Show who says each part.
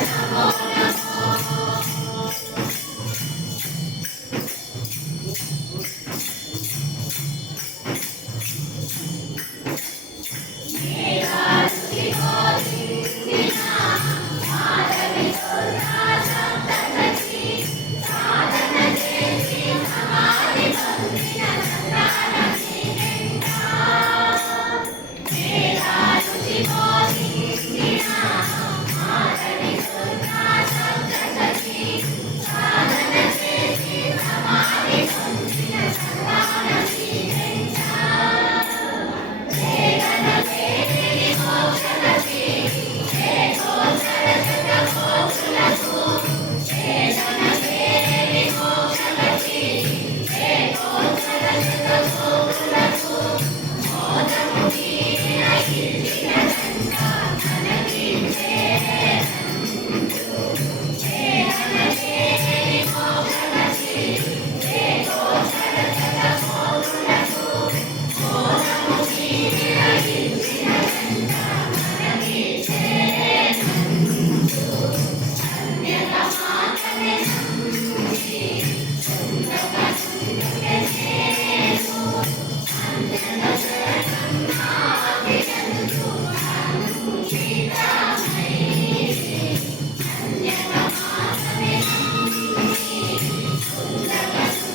Speaker 1: Yes.